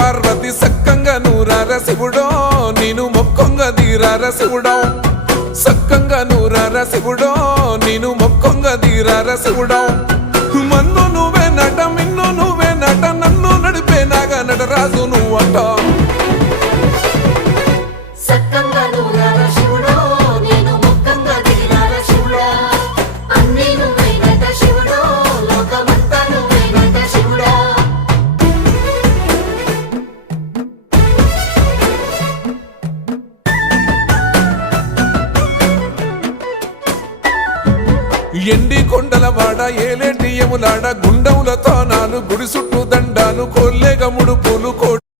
పార్వతి సక్కంగా నూరార శివుడో నేను మొక్కొంగ దీరార శివుడో సక్కంగా నూరార శివుడో నేను మొక్కొంగ దీరార శివుడో మన్ను నువ్వే నట మిన్ను నువ్వే నట నన్ను నడిపే నాగ నటరాజు నువ్వంట ఎండి కొండలవాడ ఏలేటి యములాడ గుండములతో నాలు గుడి చుట్టూ దండాలు కొల్లేగముడు